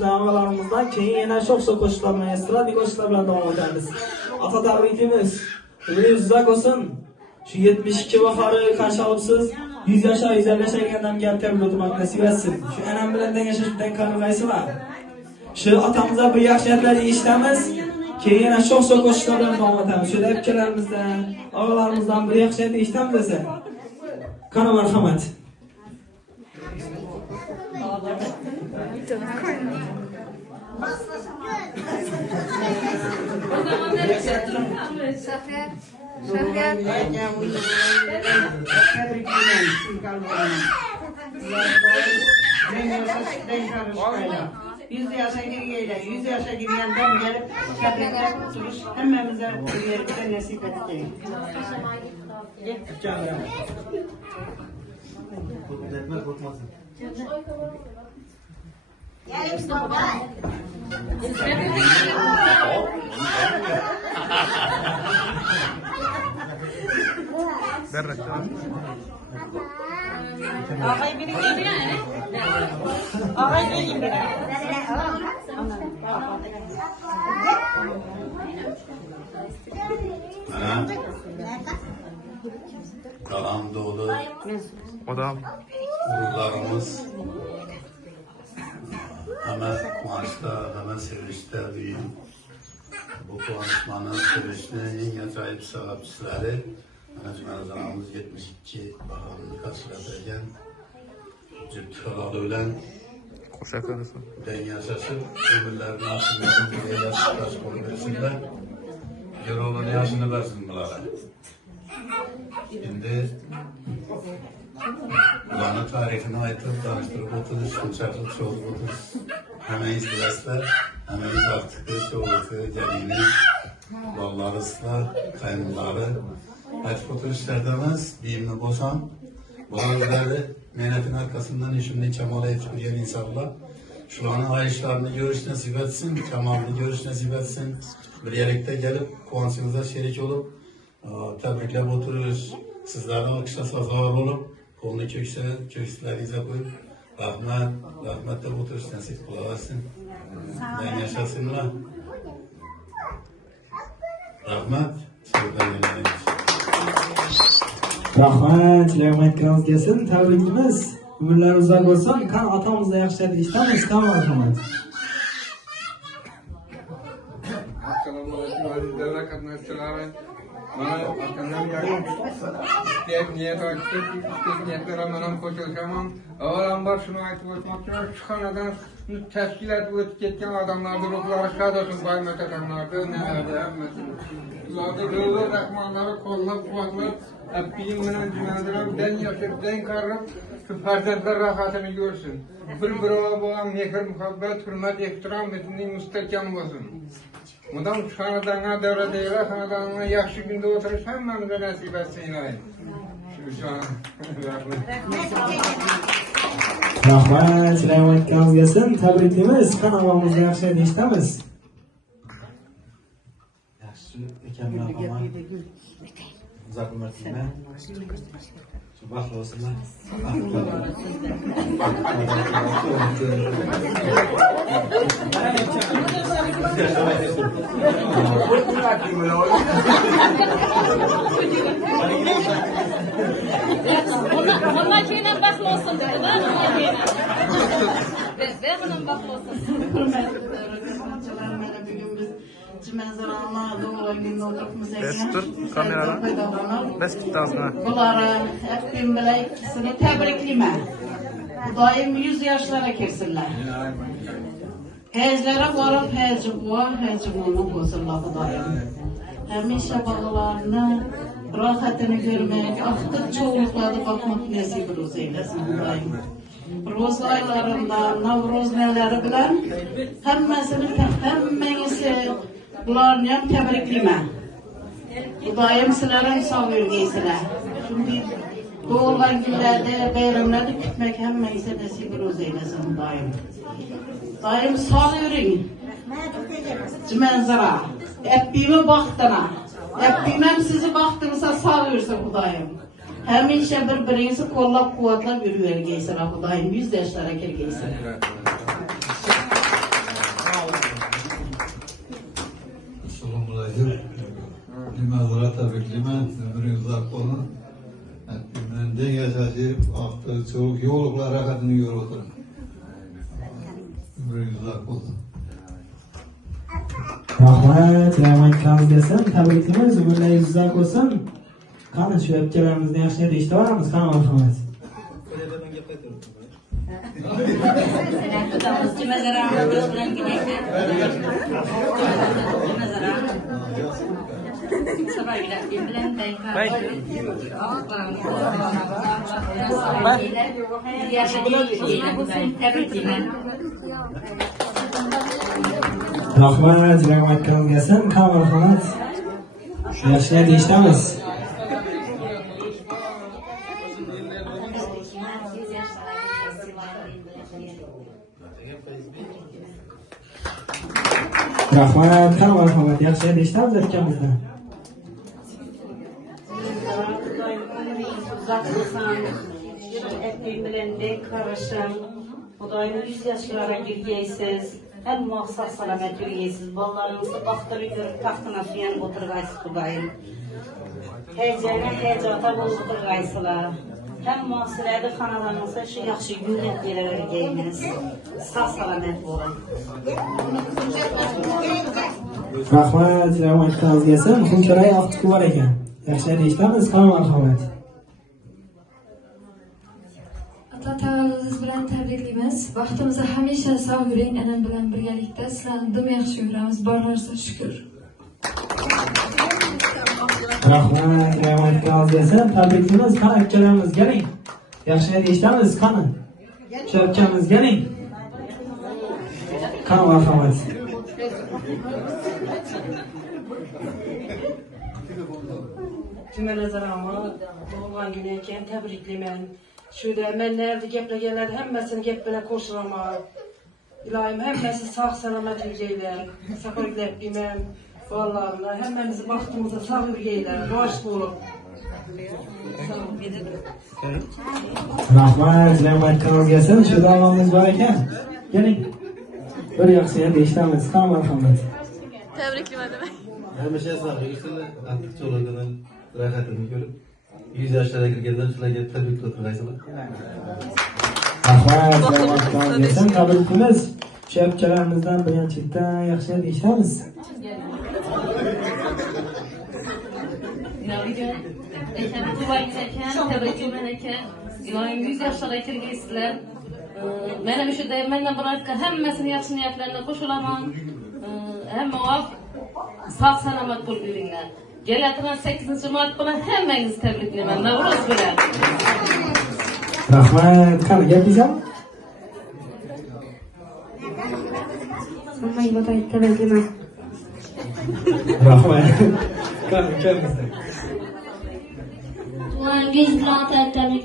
Davalarımızdan keyin yana çok qo'shiqlar bilan, estradik qo'shiqlar bilan davom etamiz. Ata tabrikimiz umringiz uzak olsun. Şu 72 bahorı qarshi olibsiz. 100 yoshga 150 yashagandan gap tebrik o'tmoq nasib etsin. Shu anam bilan yashashdan qanaqaysi bor? Shu otamizdan bu yaxshiliklarni eshitamiz. Keyin yana çok qo'shiqlar bilan davom etamiz. Shu akalarimizdan, og'alarimizdan bir yaxshilikni eshitamiz desa. Qani marhamat. Yüz yaşa girgeyle, 100 yaşa girgenden gelip tebrikler tutmuş, hemmemize bir yerinde nasip etti. Gel Mustafa. Ağay biri geliyor yani. Ağay gelin biri. Kalan dolu ururlarımız hemen kuançta, hemen sevinçte duyun. Bu kuançmanın sevinçinin en acayip sebepçileri Cümletanımız 72 baharını kasırlatırken Cübtükalı ölen ben yaşasın, ömürlerini aslında bir taş kolu versinler. Yolunun yaşını versin bunlara. Şimdi buranın tarihini aytıp, tanıştırıp oturuz, konçaklık çoğu oturuz. Hemen izbilesler, hemen artık çoğu gelini, balları ısla, kaynımları. Hadi oturuşlardamız, diyimini bozan, bazıları meynetin arkasından işimden kemale çıkacak insanlar. Şu an ayışlarını görüş nasip etsin, kemalini görüş nasip etsin. Bir yerlikte gelip kuansınıza şerik olup, tebrikler otururuz. Sizlerden alkışla sazlar olup, kolunu kökslerinize koyup, rahmetle oturuş nasip kılarsın. Ben yaşasınlar. Rahmet, sevgiler yönelmiş. Rahmat, rahmatlarınız gelsin. Tabrikimiz. Ömürler uzak olsun. Kan atamızda yaxshilik istamiz. Kan marhamat. Assalamualaikum warahmatullahi wabarakatuh. Mana akandan yardım. İsteyip niyet açtı. İsteyip niyetlere manam koşulacağım. Avvalan şunu aytıp ötmekten çıkanadan teşkilat ötüp ketken adamlarda ruhları şad olsun. Baymet adamlarda nelerde hemmesin. Ularda rılı rahmanları kollap kuvvetler. Bilim bilen cümleler den yaşıp den karıp şu farzatlar rahatını görsün. Bir ola bolan mehir, muhabbet, hürmet, ihtiram bütünlüğü müstehkem olsun. Bundan xanadana devredeyler, xanadana yaxşı günde oturuş hemmemize nasip etsin ilahi. Şu an. Rahmat, rahmatlarınız gelsin. Tabrikimiz. Kan avamızda yaxshilik eshitamiz. Yaxshi ekan marhamat. Uzak ömürtme. Şu baxtli olsunlar. Onlar şeyden baxtli olsun dedi. Ben bunun baxtli olsun. Destur kameradan. Bes gitti ağzına. Bunları hepim bile ikisini tebriklime. Daim 100 yaşlara girsinler. Heclere varıp hecimunu bozurlar bu daim. Hemişe bağlarını, rahatını görmek, artık çoğuluklarda bakmak nasip roz eylesin bu daim. Roz aylarında, Navruz neleri bilen, hemmenizi bunların yan tebriklime. Bu daim sizlerin sağ yürgeysiler. Şimdi doğulan günlerde, bayramlarda kütmek hemmenize nasip roz eylesin daim. Daim sağ yürüyün. Cümenzara. Ebbime baktına. Ebbimem sizi baktınızsa sağ yürüse bu daim. Hemişe birbirinizi kollap kuvvetlap yürüyergeysin. Bu daim 100 yaşlara girgeysin. Çok yoğunlukla rahatını yoruldu. Güzel oldu. Rahmat, rahmat desin, tabrikimiz umrlar yuzak olsun. Qani shu akkalarimizni yaxshi eshitaveramiz, qani marhamat. Rahmat, rahmat desin, qani marhamat. Yaxshi eshitamiz. Rahmat, qani marhamat, yaxshi eshitamiz akkamizdan. Ettiğim bilen de karışım. Odayın 100 yaşlara girgeysiz. Hem muhasar salamet yürgeysiz. Ballarınızı baktırı görüp tahtına suyan oturgaysız kudayım. Hecene hecata bulup oturgaysılar. Hem muhasirede kanalarınızı şu yakşı günlet yere vergeyiniz. Sağ salamet olun. Rahmat, rahmat desin, Xuncharay Aqtuqi bor ekan. Yaxshi eshitamiz, qani marhamat. Ata tavalludingiz bilan tabriklaymiz. Vaqtimizni hamisha sog' yuring, anam bilan birgalikda sizlarni dum yaxshi ko'ramiz. Bor narsa shukr. Rahmat, rahmat desin, tabriklaymiz, qani akkalarimiz keling. Yaxshi eshitamiz, qani. Shu akkamiz keling. Qani marhamat. Cümle zarama doğulan güneyken tebriklemen. Şurada ben nerede geplegeler hemmesini gepline koşulama. İlahim hemmesi sağ selamet yüzeyler. Sakırgilep bilmem. Vallahi hemmemizi baktığımızda sağ yüzeyler. Boş bulup. Rahmat, rahmat desin, shu davomimiz bor ekan. Keling. Bir yaxshi eshitamiz, qani marhamat. Tabriklayman. Hamisha sog'lik uchun qattiq cho'lagidan rohatini ko'rib 100 yoshlarga kirganda shularga tabrik qilib Rahmat, rahmat desin, tabrikimiz. Shu akalarimizdan birinchidan yaxshi eshitamiz. Ekan, dubayingiz ekan, tabriklayman ekan. Ilohim 100 yoshlarga kirgaysizlar. Mana shu mendan bilan hammasini yaxshi niyatlarga qo'shilaman. Hamma vaqt sog' salomat bo'lib yuringlar. Keladigan 8-mart bilan hammangizni tabriklayman. Navro'z bilan. Rahmat, qani gapingiz? Hammaga tabriklayman. Rahmat. Qani, Tuangiz bilan tabriklayman.